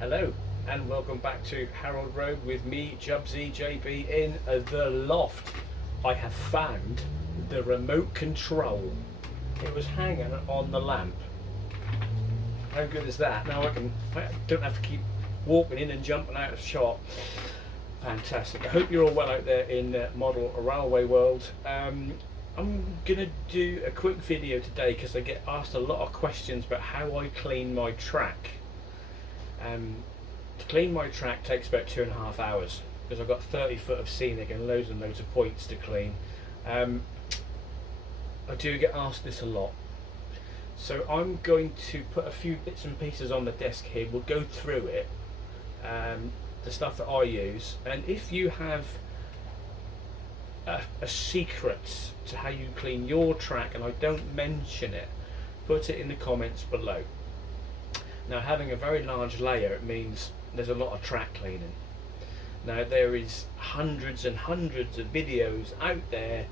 Hello and welcome back to Harold Road with me, Jubsy JB, in the loft. I have found the remote control. It was hanging on the lamp. How good is that? Now I don't have to keep walking in and jumping out of shot. Fantastic. I hope you're all well out there in model railway world. I'm gonna do a quick video today because I get asked a lot of questions about how I clean my track. To clean my track takes about 2.5 hours because I've got 30 foot of scenic and loads of points to clean. I do get asked this a lot, so I'm going to put a few bits and pieces on the desk here. We'll go through it, the stuff that I use, and if you have a secret to how you clean your track and I don't mention it, put it in the comments below. Now, having a very large layout means there's a lot of track cleaning. Now, there is hundreds and hundreds of videos out there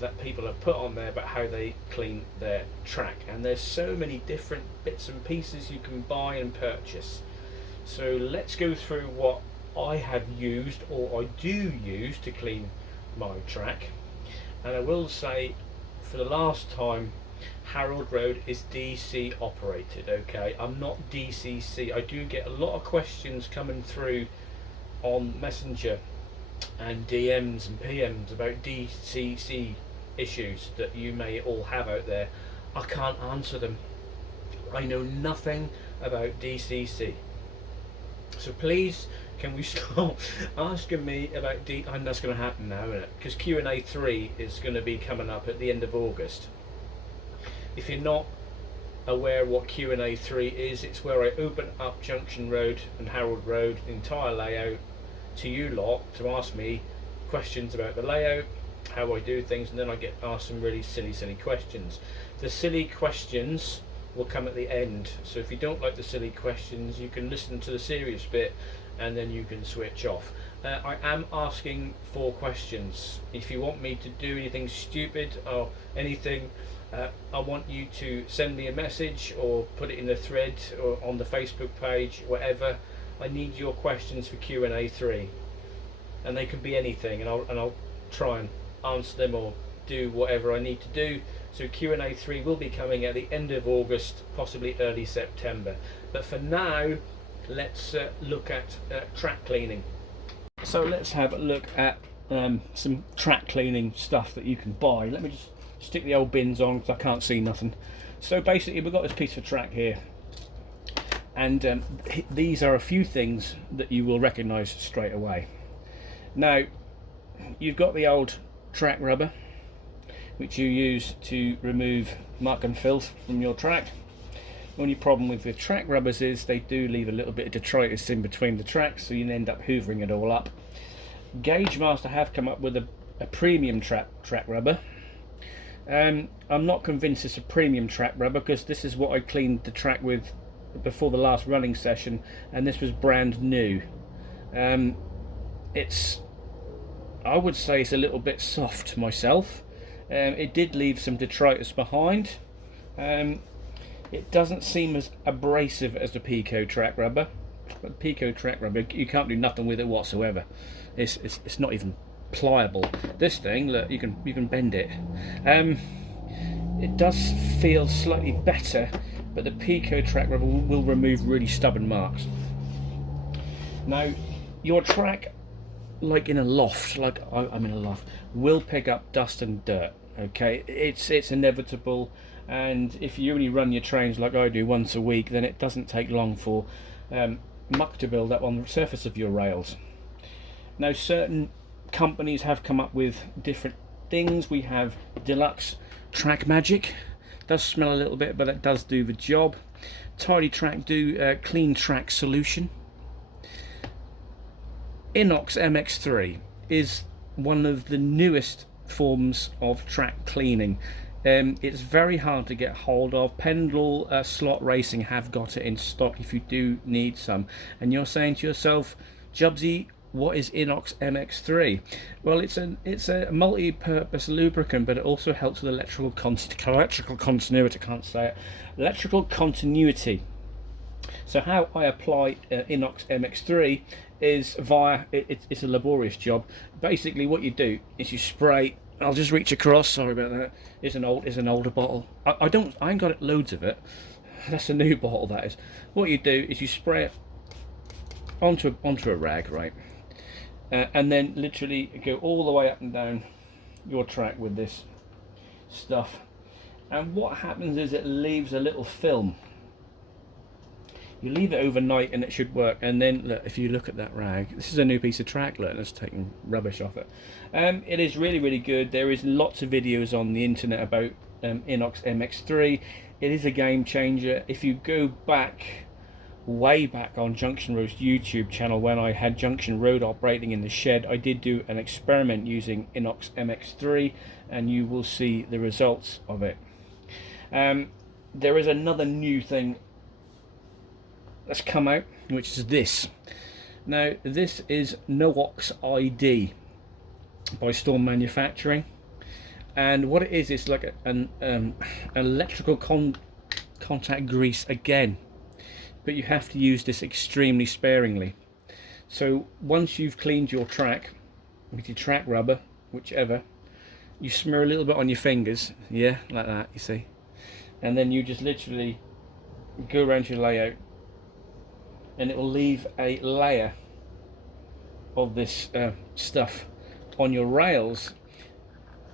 that people have put on there about how they clean their track, and there's so many different bits and pieces you can buy and purchase. So let's go through what I have used or I do use to clean my track. And I will say, for the last time, Harold Road is DC operated, okay? I'm not DCC. I do get a lot of questions coming through on Messenger and DMs and PMs about DCC issues that you may all have out there. I can't answer them. I know nothing about DCC. So please, can we stop asking me about and that's going to happen now, isn't it? Because Q&A 3 is going to be coming up at the end of August. If you're not aware what Q&A 3 is, it's where I open up Junction Road and Harold Road, the entire layout, to you lot to ask me questions about the layout, how I do things, and then I get asked some really silly questions. The silly questions will come at the end, so if you don't like the silly questions, you can listen to the serious bit and then you can switch off. I am asking for questions. If you want me to do anything stupid or anything, I want you to send me a message or put it in the thread or on the Facebook page, whatever. I need your questions for Q&A 3, and they can be anything, and I'll try and answer them or do whatever I need to do. So Q&A 3 will be coming at the end of August, possibly early September. But for now, let's look at track cleaning. So let's have a look at some track cleaning stuff that you can buy. Let me just stick the old bins on because I can't see nothing. So basically, we've got this piece of track here, and these are a few things that you will recognise straight away. Now, you've got the old track rubber, which you use to remove muck and filth from your track. The only problem with the track rubbers is they do leave a little bit of detritus in between the tracks, so you end up hoovering it all up. Gauge Master have come up with a premium track rubber. I'm not convinced it's a premium track rubber because this is what I cleaned the track with before the last running session, and this was brand new. I would say it's a little bit soft myself. It did leave some detritus behind. It doesn't seem as abrasive as the Pico track rubber. But Pico track rubber, you can't do nothing with it whatsoever. It's not even pliable. This thing, look, you can bend it. It does feel slightly better, but the Pico track rubber will remove really stubborn marks. Now, your track, like in a loft, like I'm in a loft, will pick up dust and dirt. Okay, it's inevitable, and if you only run your trains like I do once a week, then it doesn't take long for muck to build up on the surface of your rails. Now, certain companies have come up with different things. We have Deluxe Track Magic. Does smell a little bit, but it does do the job. Tidy Track do Clean Track Solution. Inox MX3 is one of the newest forms of track cleaning. It's very hard to get hold of. Pendle Slot Racing have got it in stock if you do need some. And you're saying to yourself, Jubsy, what is Inox MX3? Well, it's a multi-purpose lubricant, but it also helps with electrical continuity. I can't say it. Electrical continuity. So how I apply Inox MX3 is via, it's a laborious job. Basically what you do is you spray, I'll just reach across, sorry about that, it's an older bottle. I ain't got loads of it, that's a new bottle that is. What you do is you spray it onto a rag, right? And then literally go all the way up and down your track with this stuff. And what happens is it leaves a little film. You leave it overnight and it should work. And then look, if you look at that rag, this is a new piece of track. Look, it's taking rubbish off it. It is really, really good. There is lots of videos on the internet about Inox MX3. It is a game changer. If you go back, way back on Junction Road's YouTube channel, when I had Junction Road operating in the shed, I did do an experiment using Inox MX3, and you will see the results of it. There is another new thing that's come out, which is this. Now this is Noox ID by Storm Manufacturing, and what it is, it's like an electrical contact grease again, but you have to use this extremely sparingly. So once you've cleaned your track with your track rubber, whichever, you smear a little bit on your fingers, yeah, like that, you see, and then you just literally go around your layout, and it will leave a layer of this stuff on your rails.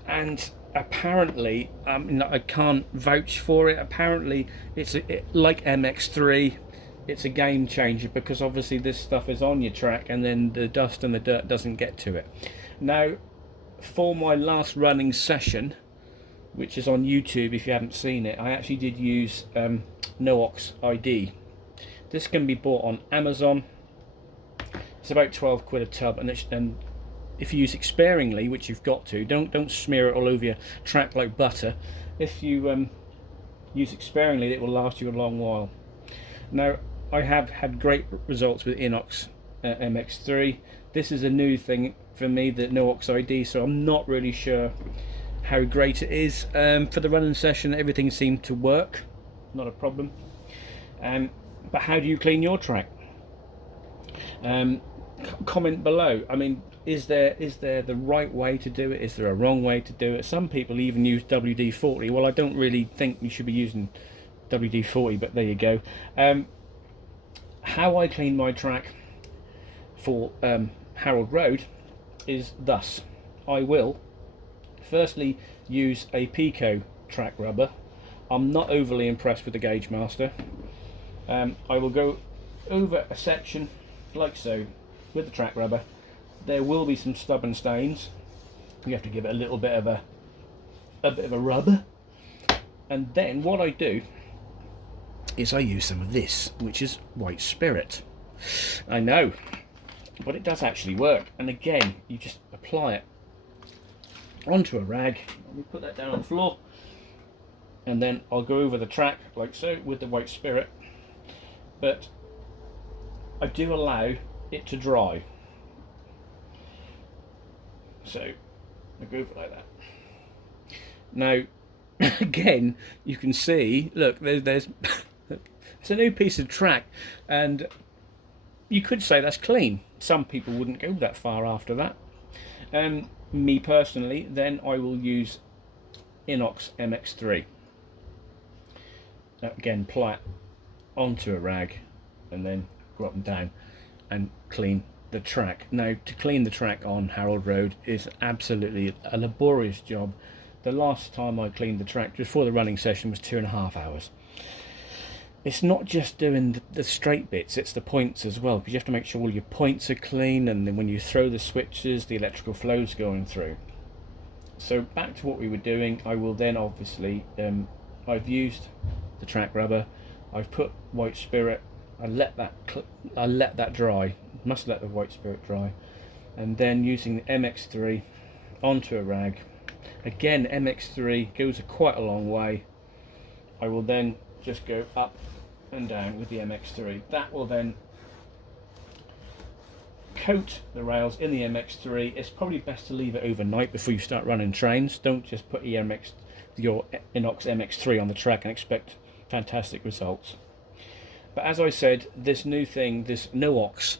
And apparently, I can't vouch for it, apparently it's like MX3, it's a game changer, because obviously this stuff is on your track and then the dust and the dirt doesn't get to it. Now for my last running session, which is on YouTube if you haven't seen it, I actually did use Noox ID. This can be bought on Amazon. It's about 12 quid a tub, and if you use it sparingly, which you've got to, don't smear it all over your track like butter. If you use it sparingly, it will last you a long while. Now I have had great results with Inox MX3. This is a new thing for me, the Noox ID, so I'm not really sure how great it is. For the running session, everything seemed to work, not a problem. But how do you clean your track? Comment below. I mean, is there the right way to do it? Is there a wrong way to do it? Some people even use WD-40. Well, I don't really think you should be using WD-40, but there you go. How I clean my track for Harold Road is thus. I will firstly use a Pico track rubber. I'm not overly impressed with the Gauge Master. I will go over a section like so with the track rubber. There will be some stubborn stains. You have to give it a little bit of a rub. And then what I do is I use some of this, which is white spirit. I know, but it does actually work. And again, you just apply it onto a rag. Let me put that down on the floor, and then I'll go over the track like so with the white spirit. But I do allow it to dry. So I go over it like that. Now again, you can see, look, there's it's a new piece of track, and you could say that's clean. Some people wouldn't go that far after that. Me personally, then I will use Inox MX3. Again, apply it onto a rag and then go up and down and clean the track. Now, to clean the track on Harold Road is absolutely a laborious job. The last time I cleaned the track before the running session was 2.5 hours. It's not just doing the straight bits, it's the points as well, because you have to make sure all your points are clean, and then when you throw the switches, the electrical flow's going through. So back to what we were doing, I will then obviously, I've used the track rubber, I've put white spirit, I let that dry, must let the white spirit dry, and then using the MX3 onto a rag. Again, MX3 goes quite a long way. I will then just go up and down with the MX3. That will then coat the rails in the MX3. It's probably best to leave it overnight before you start running trains. Don't just put your Inox MX3 on the track and expect fantastic results. But as I said, this new thing, this Noox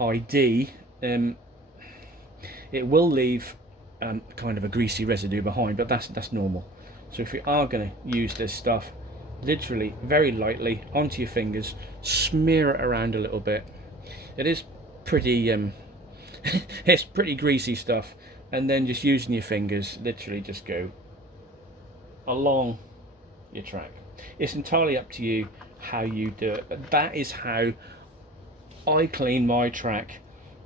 ID, it will leave kind of a greasy residue behind, but that's normal. So if you are going to use this stuff, literally very lightly onto your fingers, smear it around a little bit. It is pretty it's pretty greasy stuff, and then just using your fingers, literally just go along your track. It's entirely up to you how you do it, but that is how I clean my track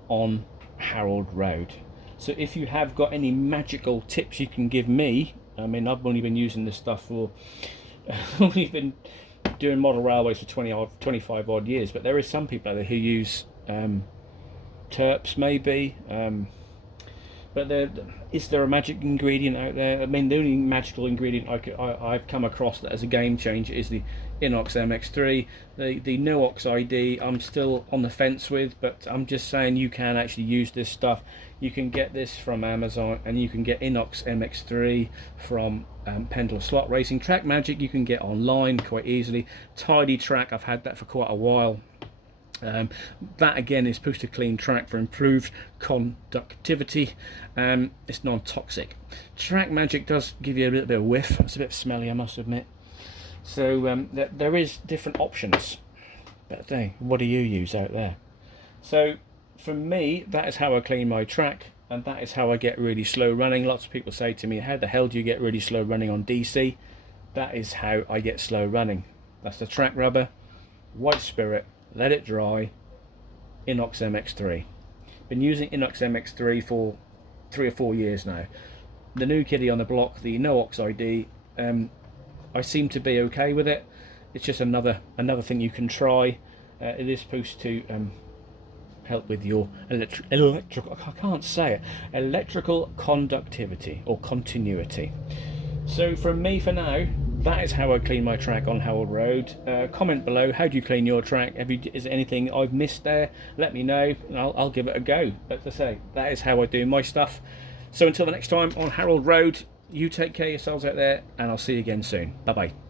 on Harold Road. So if you have got any magical tips you can give me, I mean, I've only been using this stuff for I've only been doing model railways for 25 odd years, but there is some people out there who use terps maybe, but is there a magic ingredient out there? I mean, the only magical ingredient I've come across that as a game changer is the Inox MX3. The Noox ID I'm still on the fence with, but I'm just saying you can actually use this stuff. You can get this from Amazon, and you can get Inox MX3 from Pendle Slot Racing. Track Magic you can get online quite easily. Tidy Track, I've had that for quite a while. That again is supposed to clean track for improved conductivity. It's non-toxic. Track Magic does give you a little bit of whiff. It's a bit smelly, I must admit. So there is different options. But hey, what do you use out there? So for me, that is how I clean my track, and that is how I get really slow running. Lots of people say to me, how the hell do you get really slow running on DC? That is how I get slow running. That's the track rubber, white spirit, let it dry, Inox MX3. Been using Inox MX3 for 3 or 4 years now. The new kiddie on the block, the Noox ID, I seem to be okay with it. It's just another thing you can try. It is supposed to help with your electrical, I can't say it, electrical conductivity or continuity. So from me for now, that is how I clean my track on Harold Road. Comment below, how do you clean your track? Is there anything I've missed there? Let me know, and I'll give it a go. But as I say, that is how I do my stuff. So until the next time on Harold Road, you take care of yourselves out there, and I'll see you again soon. Bye bye.